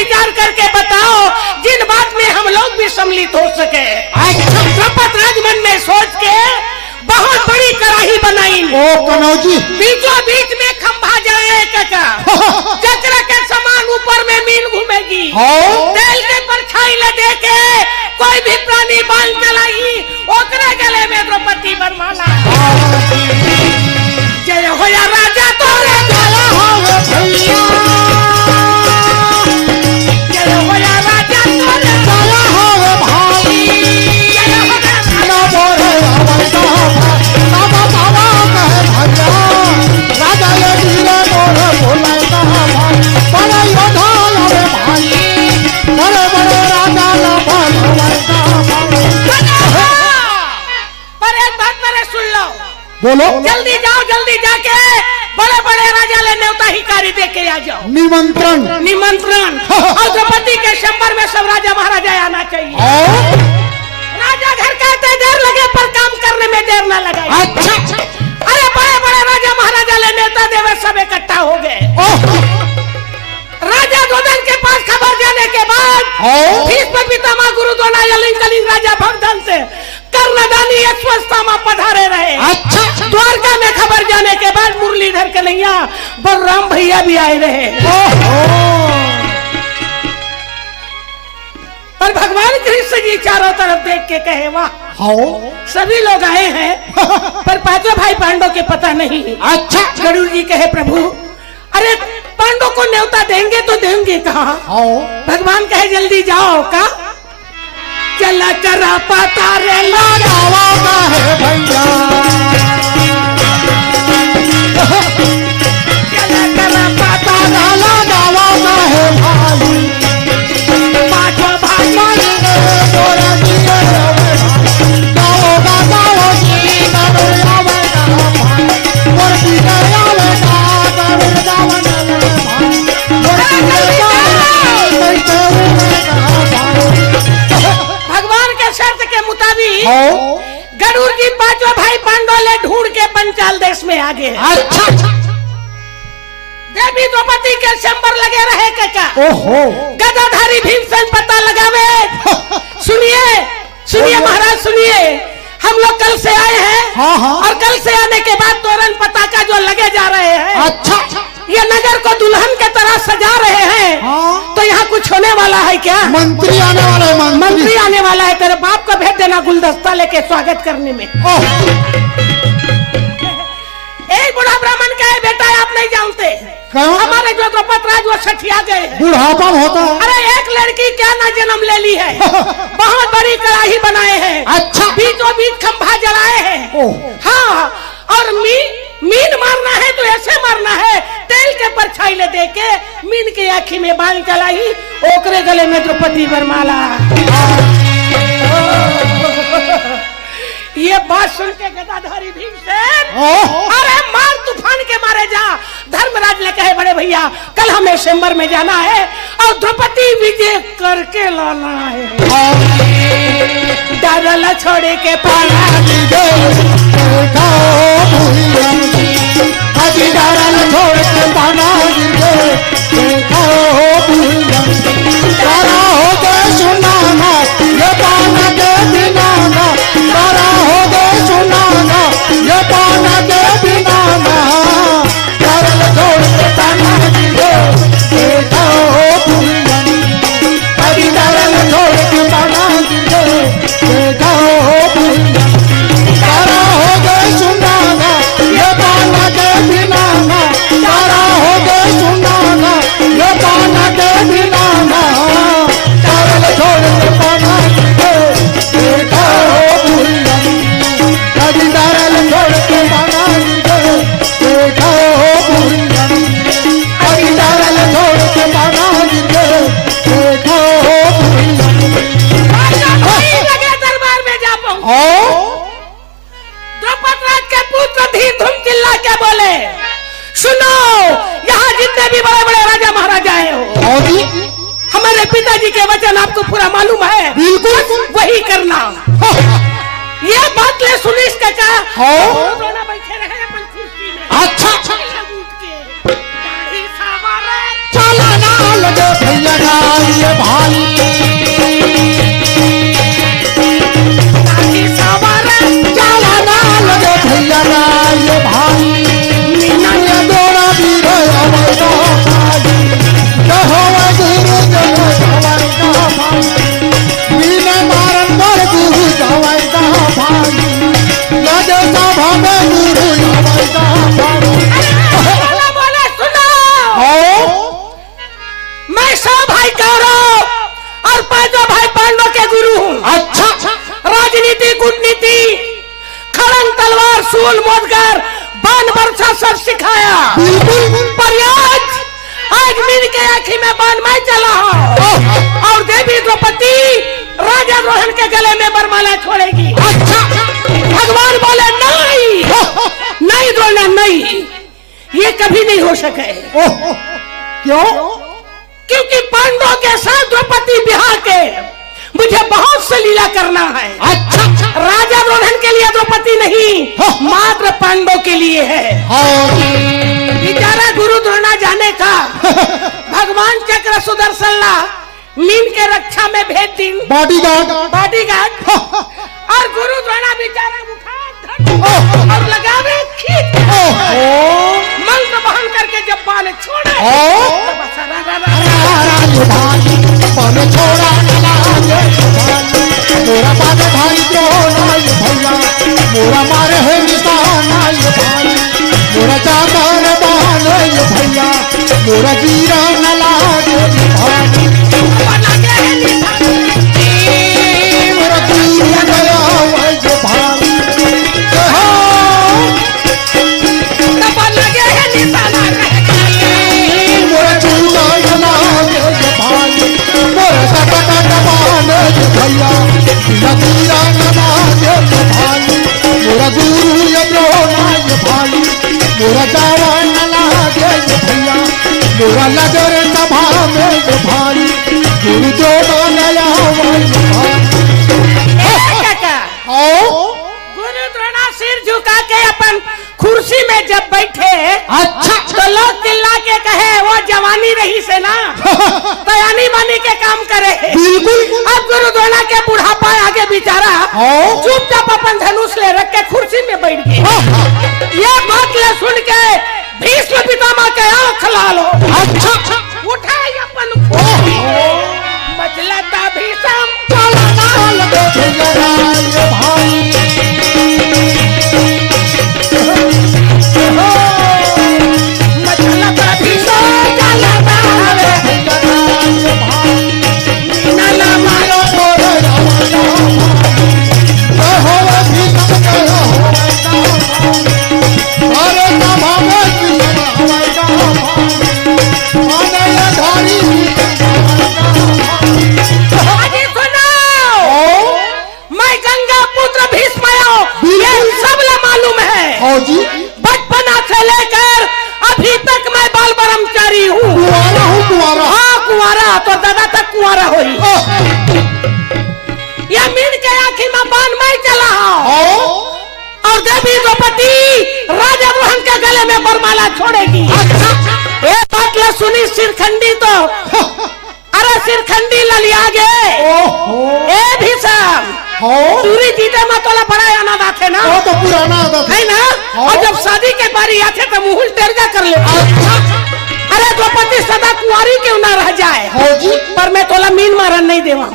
विचार करके बताओ जिन बात में हम लोग भी सम्मिलित हो सके। द्रौपद राज मन में सोच के बहुत बड़ी कड़ाही बनाई। ओ कनौजी बीचों बीच में खंभा जलाए काका, चक्र के समान ऊपर में मीन घूमेगी। तेल के परछाई ले दे के कोई भी प्राणी बाल चलाई, ओकरे गले में द्रौपदी वरमाला। जय हो या राजा तोरे जय हो भैया, जय हो या राजा तोरे जय हो भाई, जय हो ना बोले बाबा बाबा कहे भैया, राजा ये धीरे बोले बोलता भाई, बड़े योद्धा रे भाई, बड़े बड़े राजा लो बोलता भाई। पर एक बात मेरे सुन लो, बोलो। जल्दी जाओ, जल्दी जाके बड़े बड़े राजा ले न्योता हिकारी दे के आ जाओ। निमंत्रण निमंत्रण। और द्रौपदी के शंबर में सब राजा महाराजा आना चाहिए। राजा घर कहते देर लगे पर काम करने में देर ना लगे। अच्छा अरे बड़े बड़े राजा महाराजा ले न्योता देवे सब इकट्ठा हो गए। राजा द्वोदन के पास खबर जाने के बाद भीष्म पितामह गुरु द्रोणाचार्य कलिंग राजा भगदत्त से कर्णदानी अश्वस्था में पधारे रहे। अच्छा द्वारका में खबर जाने के बाद मुरलीधर कन्हैया बलराम भैया भी आए रहे। पर भगवान कृष्ण जी चारों तरफ देख के कहे वाह, सभी लोग आए हैं पर पांचों भाई पांडव के पता नहीं। अच्छा गरुड़ जी कहे प्रभु अरे पांडव को न्योता देंगे तो देंगे कहाँ? भगवान कहे जल्दी जाओ का चला करा पता रे लगावा है भैया, चला करा पता लगावा है भाई, पांचों भाई बोला दिए गाओ गाओ जी गाओ और भी गाओ भगवान के शर्त के मुताबिक गरुड़ जी पांचों भाई पांडव ले ढूंढ के पंचाल देश में आ गए। अच्छा देवी द्रौपदी के शंबर लगे रहे काका। ओहो गदाधारी भीमसेन पता लगावे। सुनिए सुनिए महाराज सुनिए, हम लोग कल से आए हैं और कल से आने के बाद तोरण पताका जो लगे जा रहे हैं। अच्छा ये नगर को दुल्हन के तरह सजा रहे हैं। तो यहाँ कुछ होने वाला है क्या? मंत्री आने वाला है। मंत्री आने वाला है, तेरे बाप को भेज देना गुलदस्ता लेके स्वागत करने में। एक बूढ़ा ब्राह्मण का है बेटा, आप नहीं जानते हमारे जो द्रौपद राज वो सठिया गए। बुढ़ापा होता है। अरे एक लड़की क्या ना जन्म ले ली है। बहुत बड़ी कड़ाही बनाए हैं। अच्छा बीचों बीच खंभा जलाए हैं। हाँ और मीन मारना है तो ऐसे मारना है, तेल के परछाई ले दे के मीन की आँखी में बांध चलाई, ओकरे गले में द्रौपदी वरमाला। ये बात सुन के गदाधारी भीमसेन अरे मार तूफान के मारे जा। धर्मराज ने कहे बड़े भैया कल हमें शेम्बर में जाना है और द्रौपदी विजय करके लाना है। डरल छोड़े के पाला छोड़ के पाना हो गए सुनाना ये पाना के बिना ना, हो गए सुनाना ये पाना के बिना ना, छोड़ के पाना देखा हो छोड़ के पाना देखा हो गए सुनाना ये पाना के बिना ना, हो गए सुनाना ये पाना के बिना ना, छोड़ के पाना देखा हो छोड़ के पाना देखा हो छोड़ के पाना देखा हो लगे दरबार में जा पहुंचे। द्रौपद राज के पुत्र धीर धुम चिल्ला के बोले सुनो यहाँ जितने भी बड़े बड़े राजा महाराजा आए हो, हमारे पिताजी के वचन आपको पूरा मालूम है, बिल्कुल वही करना। ये बात ले सुनीश काका बैठे रहे अपन कुर्सी में। अच्छा चला ना लगे भैया ना ये भाई जाला ना लगे भैया ना ये भाई मीना ये दोरा वीर अवैदा भाई कहो गुरु जय अवैदा भाई मीना मारन पर गुरु अवैदा भाई लगे सभा में गुरु अवैदा भाई बोले सुनो मैं सौ भाई कौरव और पांचों भाई पांडव के गुरु हूँ। अच्छा राजनीति कूटनीति खड़ंग तलवार सूल मोदगर बाण वर्षा सब सिखाया पर आज मीन के आँखी में बाण मैं चला हूँ और देवी द्रौपदी राजा रोहन के गले में बरमाला छोड़ेगी। अच्छा भगवान बोले नहीं नहीं द्रोणा नहीं, ये कभी नहीं हो सके। क्यों? क्योंकि पांडवों के साथ द्रौपदी बिहार के मुझे बहुत से लीला करना है। अच्छा राजा द्रोणन के लिए द्रौपदी नहीं मात्र पांडवों के लिए है। बेचारा गुरु द्रोणा जाने का भगवान चक्र सुदर्शन मीन के रक्षा में भेज दी बॉडीगार्ड और गुरु द्रोणा बेचारा उठा और लगावे खींच मंत्र बहन करके जब बाण छोड़े मोरा बात भाई द्रोणा ये भैया मोरा मारे है निशाना ये भाई मोरा चादर बांध ये भैया मोरा गिरा न लागे ये भाई मोरा गिरा गया ये भाई मोरा चूड़ा लागे ये भाई मोरा सपना बांध ये भैया लकीरा न लागे ये भाई मोरा गुरु ये द्रोणा ये भाई मोरा जावा न लागे ये भैया मोरा नगर सभा में ये भाई गुरु द्रोणा नया गुरु द्रोणा सिर झुका के अपन कुर्सी में जब बैठे अच्छा तो लोग चिल्ला के कहे वो जवानी रही से ना बयानी मानी के काम करे। बिल्कुल अब गुरु द्रोणा के बुढ़ापा आगे बेचारा चुपचाप अपन धनुष ले रख के कुर्सी में बैठ गए। ये बात ले सुन के भीष्म पितामह के आंख लाल हो। अच्छा उठा अपन मचलता भीष्म बचपना से लेकर अभी तक मैं बाल ब्रह्मचारी हूँ। कुंवारा तो दादा तक कुंवारा हो या मीन के आँखी में बाण मैं चला और देवी द्रौपदी राजा रोहन के गले में बरमाला छोड़ेगी। ये बात ले सुनी सिरखंडी तो अरे सिरखंडी ललिया गए ए भी सब दूरी जीते में तोला बड़ा अनाथ आते ना तो पुराना है ना। और जब शादी के बारी आते तो मुंह टेरगा कर ले। अरे द्रौपदी सदा कुंवारी क्यों ना रह जाए पर मैं तोला मीन मारन नहीं देवा।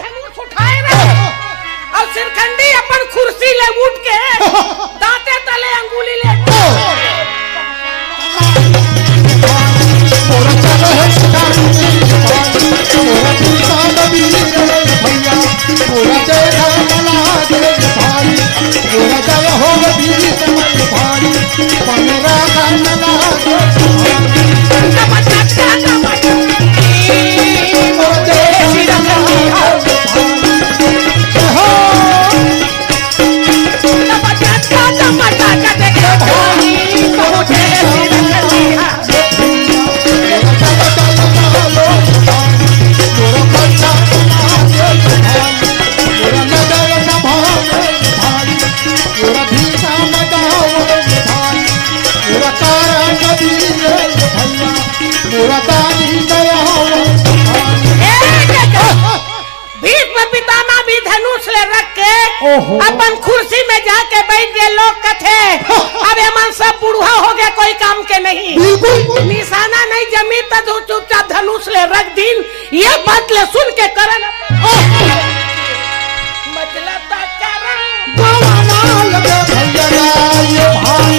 धनुष उठाए रहे और सिरखंडी अपन कुर्सी ले उठ के दांते तले अंगुली ले ओहो। अपन कुर्सी में जाके बैठ गए लोग कथे अब एमन सब बुढ़ा हो गया कोई काम के नहीं। बिल्कुल निशाना नहीं जमी तो चुपचाप धनुष ले रख दिन ये बात ले सुन के करन मतलब तो करन गवाना लगे भैया ये भाई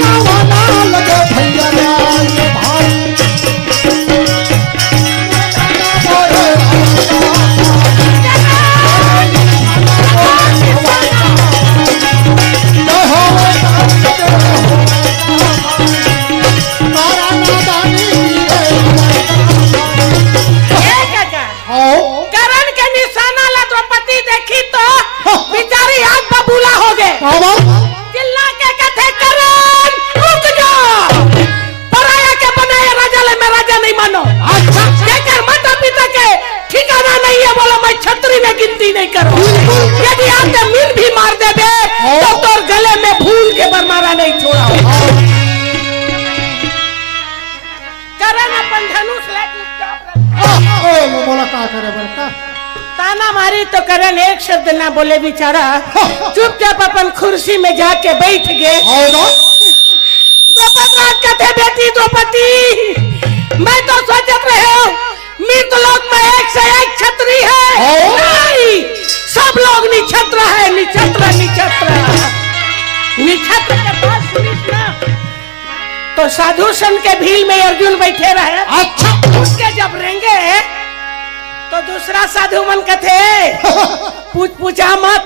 गवाना लगे भैया ये भाई करण के निशाना ला द्रौपदी देखी तो बेचारी आग बबूला हो गए। चिल्ला के कहते करण रुक जाओ पराया के बनाए राजा ले मैं राजा नहीं मानो। अच्छा कहकर माता पिता के ठिकाना नहीं है बोला मैं छतरी में गिनती नहीं करूं यदि आपने मीन भी मार दे बे तो तोर गले में भूल के बरमारा नहीं छोड़ा। करण अपन धनुष ले बोला क्या करे बेटा ताना मारी तो करण एक शब्द ना बोले बेचारा चुपचाप अपन कुर्सी में जाके बैठ गए। द्रौपदी कहते बेटी द्रौपदी मैं तो सोचत रहे हो मृतलोक में एक से एक छत्री है नहीं सब लोग निछत्र है निछत्र निछत्र निछत्र के पास सुनिस ना तो साधु संत के भील में अर्जुन बैठे रहे। अच्छा उसके जब रेंगे तो दूसरा साधु मन कथे पूछा मत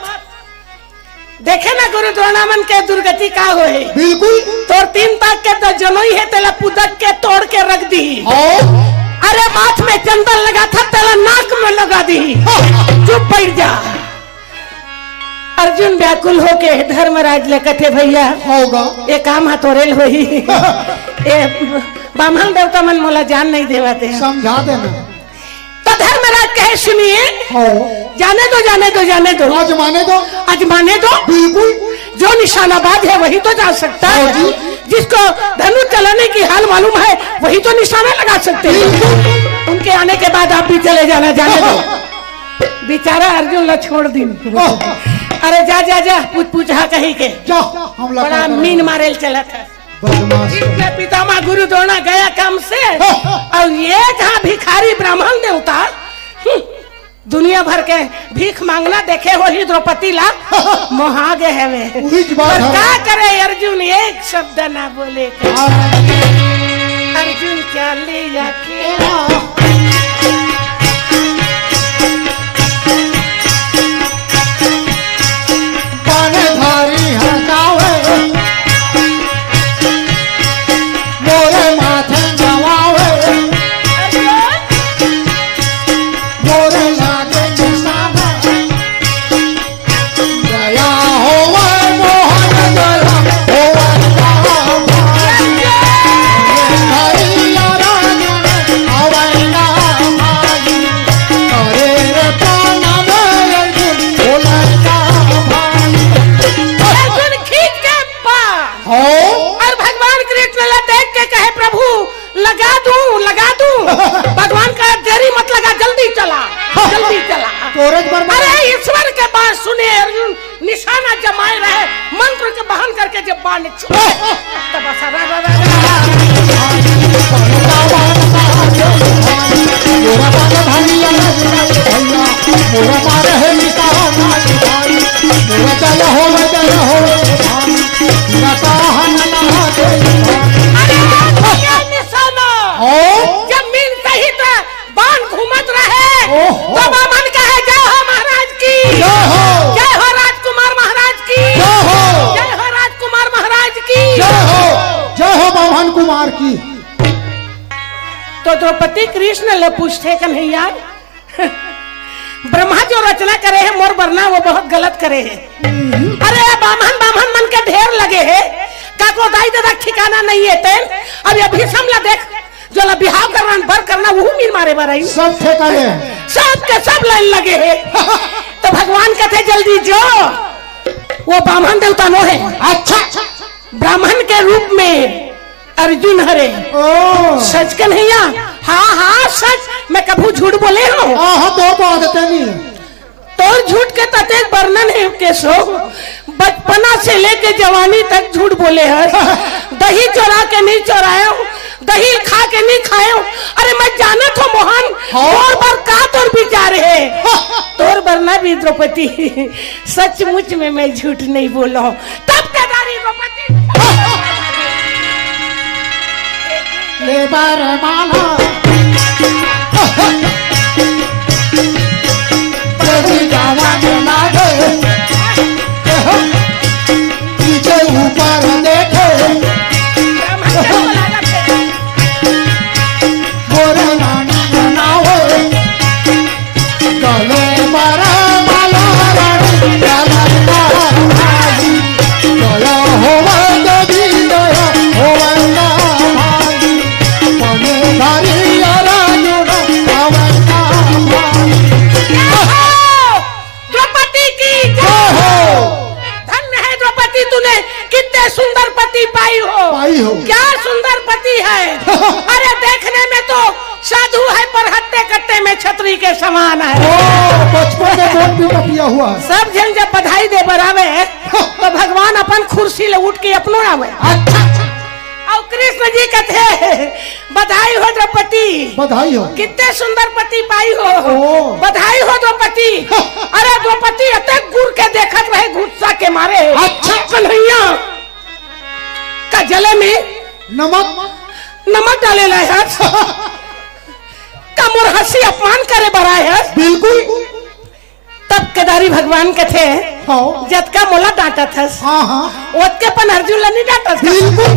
देखे ना गुरु द्रोणामन के दुर्गति का हो है बिल्कुल तोर 3 ताक के तो जनोई है तेला पुदक के तोड़ के रख दी अरे माथ में चंदन लगा था तेला नाक में लगा दी चुप बैठ जा। अर्जुन व्याकुल होके धर्मराज ले कथे भैया होगा ये काम हतोरेल होई ए ब्राह्मण देवता मन मोला जान नहीं देवाते समझा देना तो धर्मराज कहे सुनिए जाने दो जाने दो जाने दो आजमाने दो आजमाने दो बिल्कुल जो निशानाबाज है वही तो जा सकता है जिसको धनुष चलाने की हाल मालूम है वही तो निशाना लगा सकते हैं। उनके आने के बाद आप भी चले जाना जाने दो बेचारा अर्जुन ला छोड़ दिन अरे जा जा जा पूछ हाँ कहीं के बड़ा मीन मारेल चला था इनके पितामह गुरु द्रोणा गया काम से और ये जहाँ भिखारी ब्राह्मण देवता दुनिया भर के भीख मांगना देखे हो ही द्रौपदी ला मोहा गए है वे क्या करे अर्जुन एक शब्द ना बोले अर्जुन चले जाके भगवान का देरी मत लगा जल्दी चला अरे ईश्वर के बात सुने अर्जुन निशाना जमाए रहे मंत्र के बहन करके जब बाण छुए तब जमीन सहित बाण घूमत रहे तो बामन कहे जय हो महाराज की जय हो राजकुमार महाराज की जय हो राजकुमार महाराज की जय हो बामन कुमार की। तो द्रौपदी कृष्ण ले पूछते कन्हैया ब्रह्मा जो रचना करे है मोर वरना वो बहुत गलत करे है। अरे बामन बामन मन के ढेर लगे है काको दाई दादा ठिकाना नहीं है तेन अब ये भीषम ला देख जो ला बिहाव करना बर करना वो मीर मारे बाराई सब ठेकाने सब के सब लाइन लगे है तो भगवान कहते जल्दी जो वो ब्राह्मण देवता नो है। अच्छा ब्राह्मण के रूप में अर्जुन हरे। ओ सच कन्हैया? हाँ हाँ सच, मैं कभू झूठ बोले हूँ? हाँ तो बात नहीं। तो झूठ के तते वर्णन है के सो, बचपना से लेके जवानी तक झूठ बोले है। दही चोरा के नहीं चोराया, दही खा के नहीं खाए। अरे मैं जाने तो मोहन और बार का तोर विचार है, तोर वरना भी द्रौपदी सचमुच में मैं झूठ नहीं बोला हूँ। तब केदारी द्रौपदी ले बार माला पीछे ऊपर देखे गोरे नाना हो गले मारा माला गया होवा देवी गया होवा भागी पने धारी तूने कितने सुंदर पति पाई हो। क्या सुंदर पति है। अरे देखने में तो साधु है पर हट्टे कट्टे में छतरी के समान है। बचपन में बहुत भी पिया हुआ। सब जन जब बधाई दे बरावे तो भगवान अपन कुर्सी ले उठ के अपनो आवे। और कृष्ण जी कहते बधाई हो द्रौपदी, बधाई हो, कितने सुंदर पति पाई हो, बधाई हो द्रौपदी। अरे द्रौपदी अतः गुड़ के देखत रहे गुस्सा के मारे। अच्छा कन्हैया का जले में नमक डाले रहे है का मोर हंसी अपमान करे बढ़ाए है। बिल्कुल। तब केदारी भगवान के थे जतका मोला डांटा था। हाँ हाँ। ओतके पन अर्जुन ला नहीं डांटा था। बिल्कुल।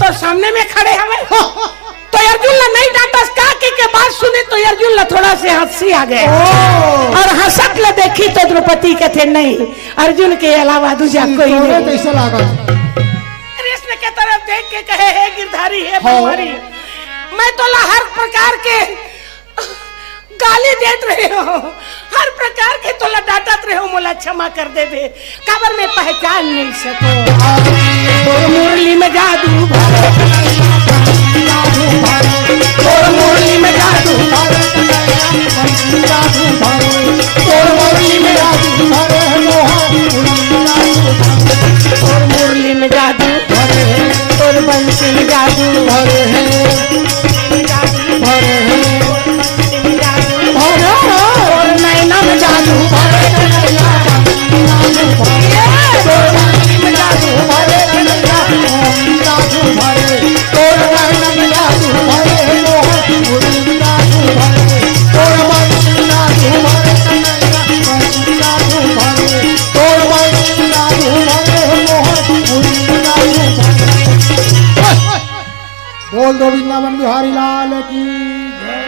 तो सामने में खड़े हमें तो अर्जुन ला नहीं डांटा का के बात सुने तो अर्जुन ला थोड़ा से हंसी आ गए और हंसत ले देखी तो द्रौपदी के थे नहीं अर्जुन के अलावा दूसरा कोई नहीं। ऐसा लगा कृष्ण के तरफ देख के कहे हे गिरधारी है भगवारी, मैं तो ला हर प्रकार के गाली देत रहे हो, हर प्रकार के तोला डांटत रहे हो, मोला क्षमा कर देवे काबर में पहचान नहीं सको। तोर मुरली में जादू भरे, तोर मुरली में जादू भरे, तोर मुरली में जादू भरे, तोर मुरली में जादू भरे, तोर बंसी में जादू भरे बोल दो वृंदावन बिहारी लाल की जय।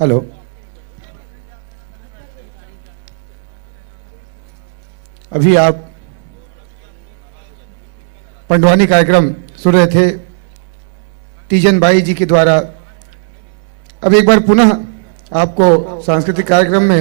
हेलो, अभी आप पंडवानी कार्यक्रम सुन रहे थे तीजन बाई जी के द्वारा। अब एक बार पुनः आपको सांस्कृतिक कार्यक्रम में